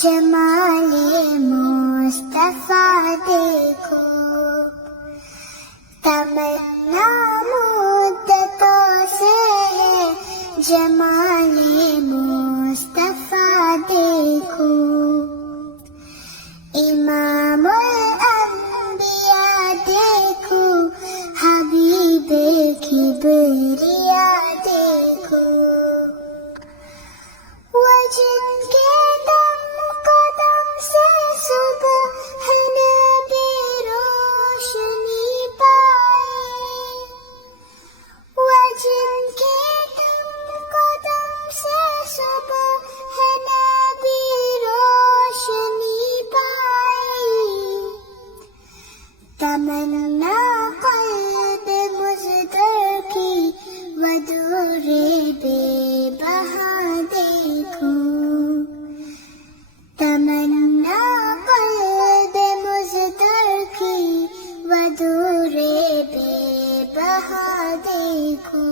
جمال مصطفیٰ دیکھو، تمنا مدتوں سے ہے جمال مصطفیٰ دیکھو، امام الانبیاء دیکھو، حبیب کبریا دیکھو، وہ جن کے دم قدم سے صبح ہے نبی روشنی پائی، وہ جن کے دم قدم سے صبح ہے نبی روشنی پائی، تمنا قلب مزدر کی ودور بے بہا دیکھو، تمنا قلب مزدر کی ودور بے بہا دیکھو۔